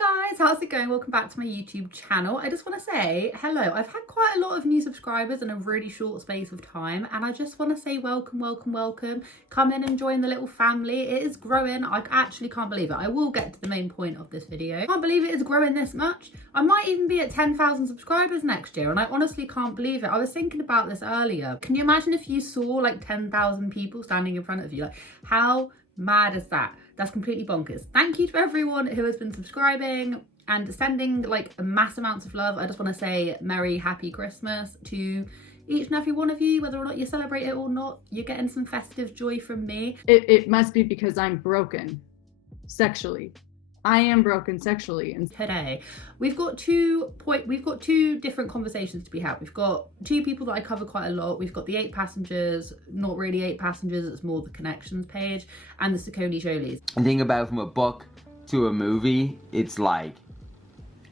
Hi guys, how's it going? Welcome back to my YouTube channel. I just want to say hello. I've had quite a lot of new subscribers in a really short space of time, and I just want to say welcome. Come in and join the little family. It is growing. I actually can't believe it. I will get to the main point of this video. I can't believe it is growing this much. I might even be at 10,000 subscribers next year, and I honestly can't believe it. I was thinking about this earlier. Can you imagine if you saw like 10,000 people standing in front of you? Like, how mad is that? That's completely bonkers. Thank you to everyone who has been subscribing and sending like mass amounts of love. I just want to say Merry Happy Christmas to each and every one of you, whether or not you celebrate it or not. You're getting some festive joy from me. It must be because I'm broken sexually. I am broken sexually. And today we've got two different conversations to be had. We've got two people that I cover quite a lot. We've got the 8 passengers, not really 8 passengers, it's more the connections page, and the Sacconejolys. And think about it, from a book to a movie, it's like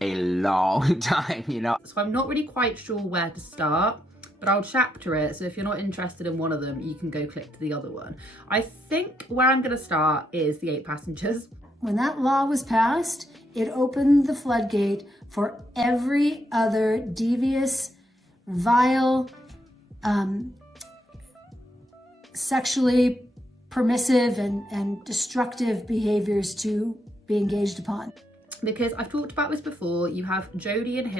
a long time, you know? So I'm not really quite sure where to start, but I'll chapter it. So if you're not interested in one of them, you can go click to the other one. I think where I'm gonna start is the 8 passengers. When that law was passed, it opened the floodgate for every other devious, vile, sexually permissive and destructive behaviors to be engaged upon. Because I've talked about this before, you have Jodie and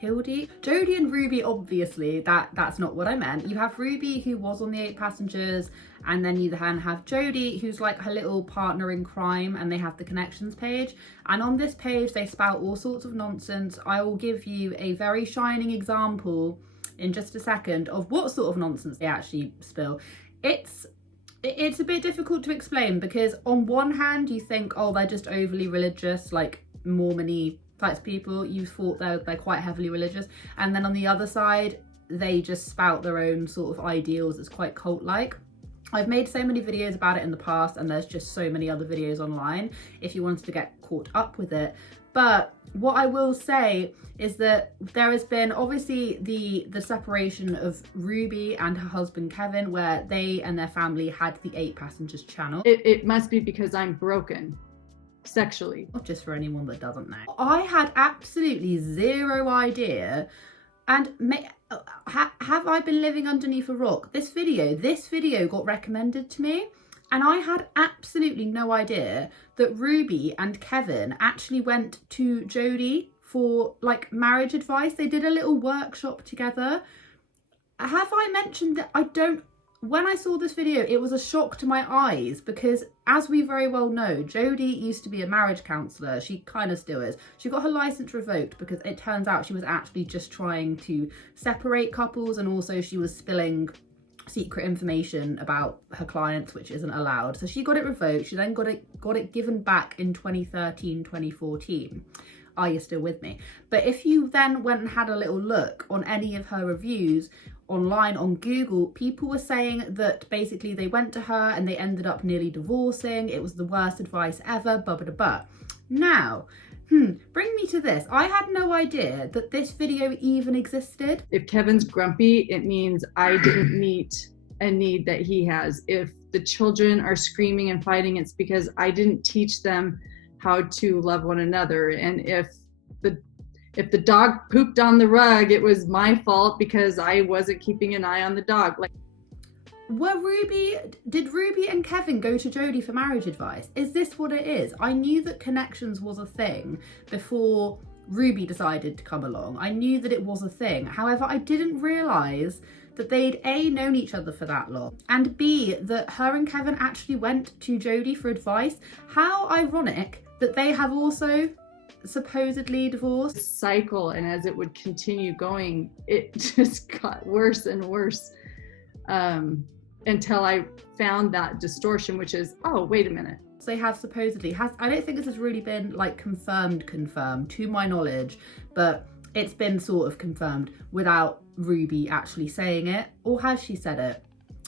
Jodie and Ruby, obviously, that's not what I meant. You have Ruby, who was on the 8 passengers, and then you then have Jodie, who's like her little partner in crime, and they have the connections page. And on this page, they spout all sorts of nonsense. I will give you a very shining example in just a second of what sort of nonsense they actually spill. It's a bit difficult to explain, because on one hand, you think, oh, they're just overly religious, like Mormon-y types of people. You thought they're quite heavily religious, and then on the other side they just spout their own sort of ideals. It's quite cult-like. I've made so many videos about it in the past, and there's just so many other videos online if you wanted to get caught up with it. But what I will say is that there has been obviously the separation of Ruby and her husband Kevin, where they and their family had the 8 passengers channel. it must be because I'm broken sexually. Not just for anyone that doesn't know. I had absolutely zero idea, and have I been living underneath a rock? This video got recommended to me, and I had absolutely no idea that Ruby and Kevin actually went to Jodie for like marriage advice. They did a little workshop together. Have I mentioned that when I saw this video, it was a shock to my eyes, because as we very well know, Jodie used to be a marriage counsellor. She kind of still is. She got her license revoked because it turns out she was actually just trying to separate couples, and also she was spilling secret information about her clients, which isn't allowed. So she got it revoked. She then got it given back in 2013, 2014. Are you still with me? But if you then went and had a little look on any of her reviews online on Google, people were saying that basically they went to her and they ended up nearly divorcing. It was the worst advice ever, Now, bring me to this. I had no idea that this video even existed. If Kevin's grumpy, it means I didn't meet a need that he has. If the children are screaming and fighting, it's because I didn't teach them how to love one another. And if the dog pooped on the rug, it was my fault because I wasn't keeping an eye on the dog. Like, did Ruby and Kevin go to Jodie for marriage advice? Is this what it is? I knew that connections was a thing before Ruby decided to come along. I knew that it was a thing. However, I didn't realise that they'd A, known each other for that long, and B, that her and Kevin actually went to Jodie for advice. How ironic that they have also supposedly divorced. Cycle, and as it would continue going, it just got worse and worse, until I found that distortion, which is, oh, wait a minute. So they have supposedly, I don't think this has really been like confirmed to my knowledge, but it's been sort of confirmed without Ruby actually saying it. Or has she said it?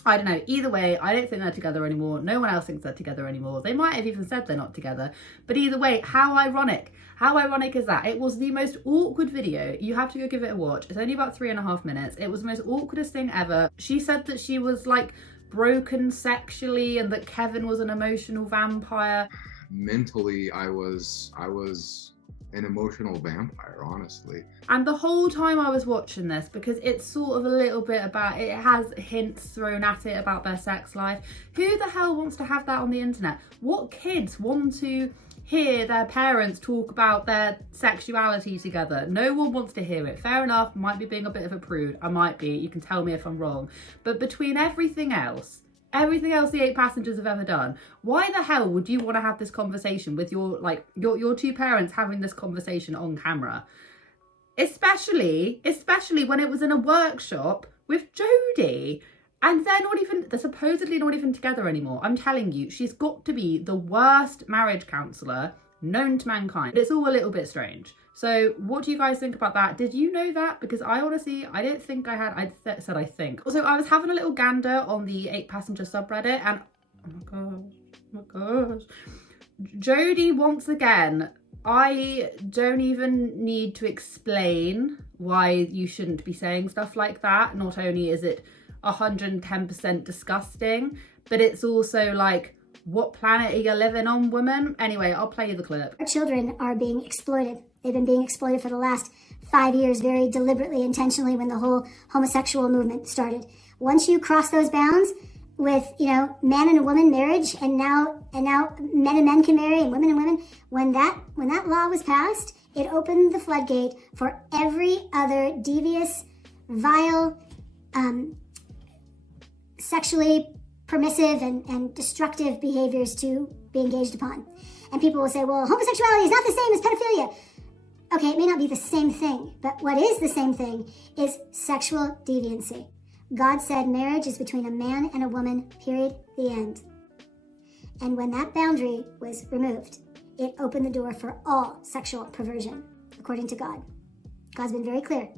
I don't know. Either way, I don't think they're together anymore. No one else thinks they're together anymore. They might have even said they're not together. But either way, how ironic. How ironic is that? It was the most awkward video. You have to go give it a watch. It's only about 3.5 minutes. It was the most awkwardest thing ever. She said that she was like broken sexually and that Kevin was an emotional vampire. mentally I was an emotional vampire, honestly. And the whole time I was watching this, because it's sort of a little bit about, it has hints thrown at it about their sex life. Who the hell wants to have that on the internet? What kids want to hear their parents talk about their sexuality together? No one wants to hear it. Fair enough, might be being a bit of a prude. I might be, you can tell me if I'm wrong. But between everything else the 8 passengers have ever done, why the hell would you want to have this conversation with your two parents having this conversation on camera? Especially when it was in a workshop with Jodie. And they're supposedly not even together anymore. I'm telling you, she's got to be the worst marriage counsellor known to mankind. It's all a little bit strange. So what do you guys think about that? Did you know that? Because I honestly, I don't think I had. I think. Also, I was having a little gander on the 8 passenger subreddit, and oh my gosh. Jodie, once again, I don't even need to explain why you shouldn't be saying stuff like that. Not only is it 110% disgusting, but it's also like, what planet are you living on, woman? Anyway, I'll play you the clip. Our children are being exploited. They've been being exploited for the last 5 years, very deliberately, intentionally, when the whole homosexual movement started. Once you cross those bounds with, man and a woman marriage, and now men and men can marry and women, when that law was passed, it opened the floodgate for every other devious, vile, sexually permissive and destructive behaviors to be engaged upon. And people will say, well, homosexuality is not the same as pedophilia. Okay, it may not be the same thing, but what is the same thing is sexual deviancy. God said marriage is between a man and a woman, period, the end. And when that boundary was removed, it opened the door for all sexual perversion, according to God. God's been very clear.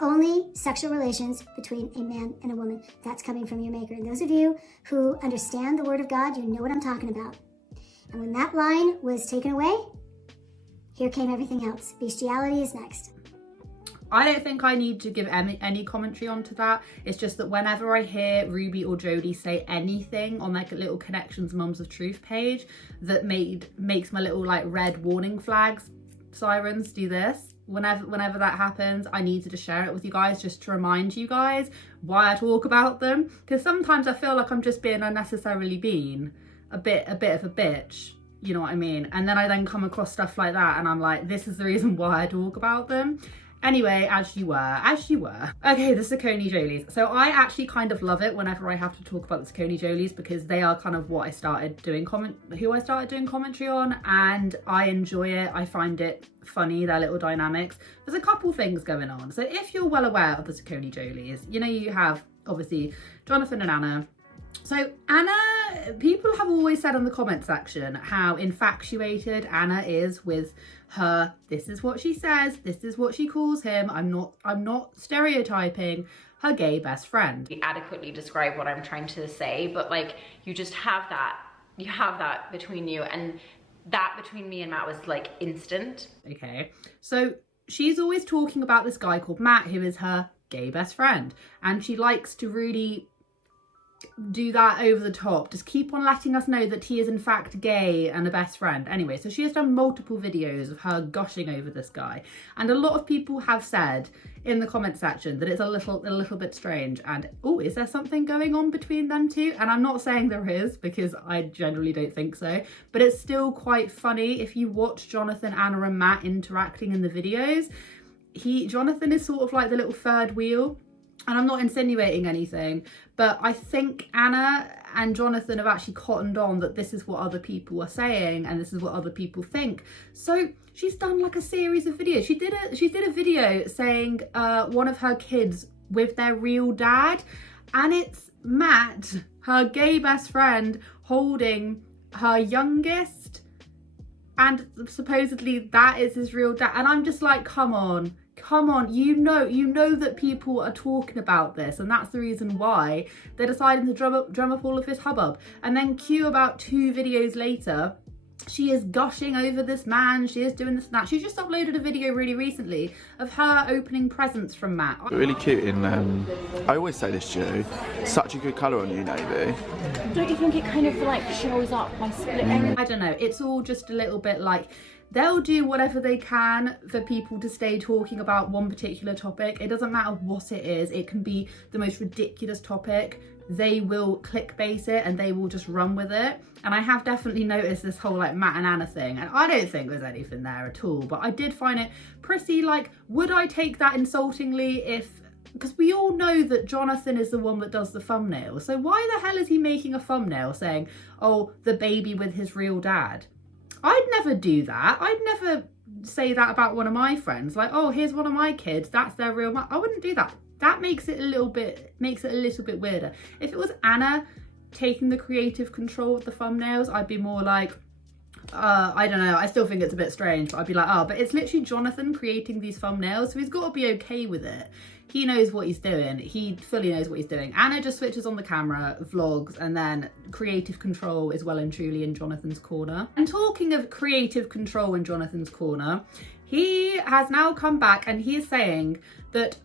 Only sexual relations between a man and a woman. That's coming from your maker. And those of you who understand the word of God, you know what I'm talking about. And when that line was taken away, here came everything else. Bestiality is next. I don't think I need to give any commentary onto that. It's just that whenever I hear Ruby or Jodie say anything on like a little Connections Mums of Truth page that makes my little like red warning flags sirens do this. Whenever that happens, I need to just share it with you guys, just to remind you guys why I talk about them. Because sometimes I feel like I'm just being unnecessarily a bit of a bitch. You know what I mean? And then I come across stuff like that and I'm like, this is the reason why I talk about them. Anyway, as you were. Okay, the Sacconejolys. So I actually kind of love it whenever I have to talk about the Sacconejolys, because they are kind of what I started doing commentary on, and I enjoy it. I find it funny, their little dynamics. There's a couple things going on. So if you're well aware of the Sacconejolys, you have obviously Jonathan and Anna. So Anna, people have always said in the comment section how infatuated Anna is with her. This is what she says. This is what she calls him. I'm not stereotyping, her gay best friend. Adequately describe what I'm trying to say, but like you just have that. You have that between you, and that between me and Matt was like instant. Okay, so she's always talking about this guy called Matt, who is her gay best friend, and she likes to really do that over the top, just keep on letting us know that he is in fact gay and a best friend. Anyway, so she has done multiple videos of her gushing over this guy, and a lot of people have said in the comment section that it's a little bit strange, and oh, is there something going on between them two? And I'm not saying there is, because I generally don't think so, but it's still quite funny if you watch Jonathan, Anna and Matt interacting in the videos. Jonathan is sort of like the little third wheel. And I'm not insinuating anything, but I think Anna and Jonathan have actually cottoned on that this is what other people are saying and this is what other people think. So she's done like a series of videos. She did a video saying one of her kids with their real dad, and it's Matt, her gay best friend, holding her youngest, and supposedly that is his real dad. And I'm just like, come on, you know that people are talking about this, and that's the reason why they're deciding to drum up all of this hubbub. And then cue about 2 videos later, She is gushing over this man. She is doing this and that. She just uploaded a video really recently of her opening presents from Matt. Really cute in, I always say this to you, such a good colour on you, Navy. Don't you think it kind of like shows up by splitting? I don't know. It's all just a little bit like, they'll do whatever they can for people to stay talking about one particular topic. It doesn't matter what it is. It can be the most ridiculous topic. They will clickbait it and they will just run with it. And I have definitely noticed this whole like Matt and Anna thing, and I don't think there's anything there at all, but I did find it pretty like, would I take that insultingly if, because we all know that Jonathan is the one that does the thumbnail, so why the hell is he making a thumbnail saying, oh, the baby with his real dad? I'd never do that. I'd never say that about one of my friends, like, oh, here's one of my kids, that's their real mum. I wouldn't do that. That makes it a little bit weirder. If it was Anna taking the creative control of the thumbnails, I'd be more like, I don't know, I still think it's a bit strange, but I'd be like, oh, but it's literally Jonathan creating these thumbnails, so he's got to be okay with it. He knows what he's doing. He fully knows what he's doing. Anna just switches on the camera, vlogs, and then creative control is well and truly in Jonathan's corner. And talking of creative control in Jonathan's corner, he has now come back and he is saying that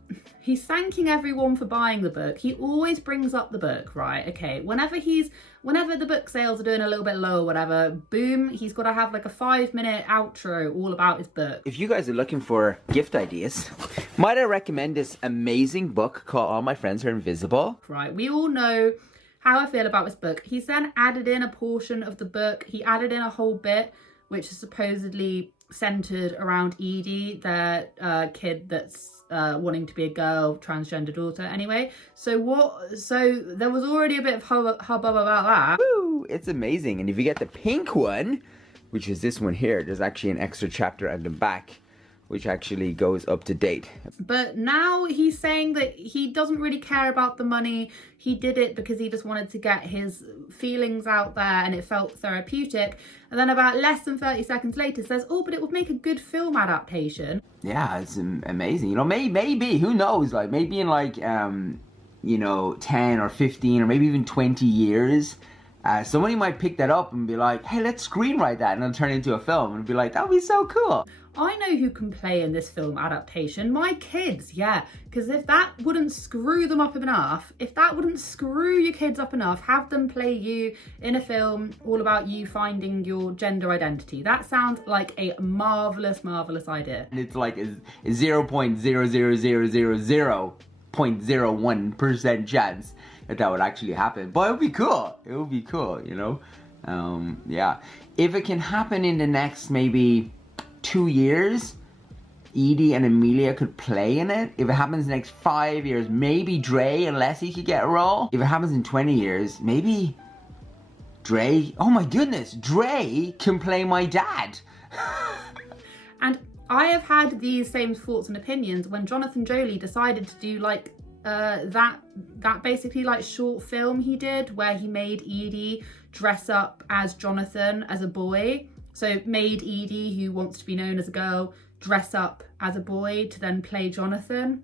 he's thanking everyone for buying the book. He always brings up the book, right? Okay, whenever the book sales are doing a little bit low or whatever, boom, he's got to have like a 5-minute outro all about his book. If you guys are looking for gift ideas, might I recommend this amazing book called All My Friends Are Invisible? Right, we all know how I feel about this book. He's then added in a portion of the book. He added in a whole bit, which is supposedly centered around Edie, their kid that's wanting to be a girl, transgender daughter anyway. So there was already a bit of hubbub about that. Woo, it's amazing. And if you get the pink one, which is this one here, there's actually an extra chapter at the back which actually goes up to date. But now he's saying that he doesn't really care about the money. He did it because he just wanted to get his feelings out there and it felt therapeutic. And then about less than 30 seconds later says, oh, but it would make a good film adaptation. Yeah, it's amazing. You know, maybe, who knows? Like maybe in like, 10 or 15 or maybe even 20 years, somebody might pick that up and be like, hey, let's screenwrite that and then turn it into a film and be like, that would be so cool. I know who can play in this film adaptation. My kids, yeah. Because if that wouldn't screw them up enough, if that wouldn't screw your kids up enough, have them play you in a film all about you finding your gender identity. That sounds like a marvellous, marvellous idea. And it's like a 0.00000.01% chance that would actually happen. But it would be cool. It would be cool, you know? Yeah. If it can happen in the next maybe 2 years, Edie and Amelia could play in it. If it happens in the next 5 years, maybe Dre and Leslie could get a role. If it happens in 20 years, maybe Dre, oh my goodness, Dre can play my dad. And I have had these same thoughts and opinions when Jonathan Joly decided to do like that basically like short film he did where he made Edie dress up as Jonathan as a boy. So made Edie, who wants to be known as a girl, dress up as a boy to then play Jonathan.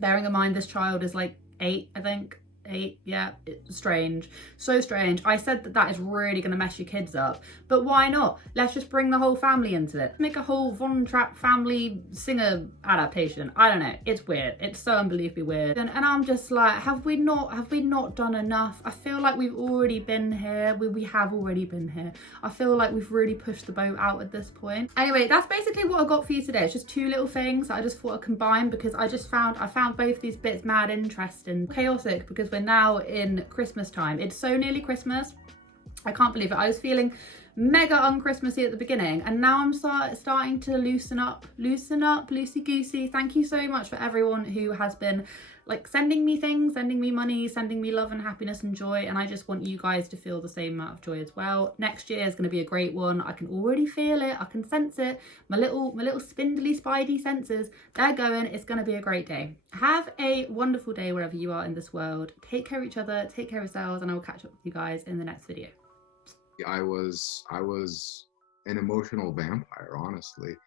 Bearing in mind this child is like 8, I think. 8, yeah, it's strange. So strange. I said that is really going to mess your kids up. But why not? Let's just bring the whole family into it. Make a whole Von Trapp family singer adaptation. I don't know. It's weird. It's so unbelievably weird. And I'm just like, have we not done enough? I feel like we've already been here. We have already been here. I feel like we've really pushed the boat out at this point. Anyway, that's basically what I got for you today. It's just 2 little things that I just thought I'd combine because I found both these bits mad interesting. Chaotic because we're now in Christmas time. It's so nearly Christmas. I can't believe it. I was feeling mega un-Christmassy at the beginning and now I'm starting to loosen up, loosey-goosey. Thank you so much for everyone who has been like sending me things, sending me money, sending me love and happiness and joy, and I just want you guys to feel the same amount of joy as well. Next year is going to be a great one. I can already feel it. I can sense it. My little spindly spidey senses, they're going. It's going to be a great day. Have a wonderful day wherever you are in this world. Take care of each other, take care of yourselves, and I will catch up with you guys in the next video. I was an emotional vampire, honestly.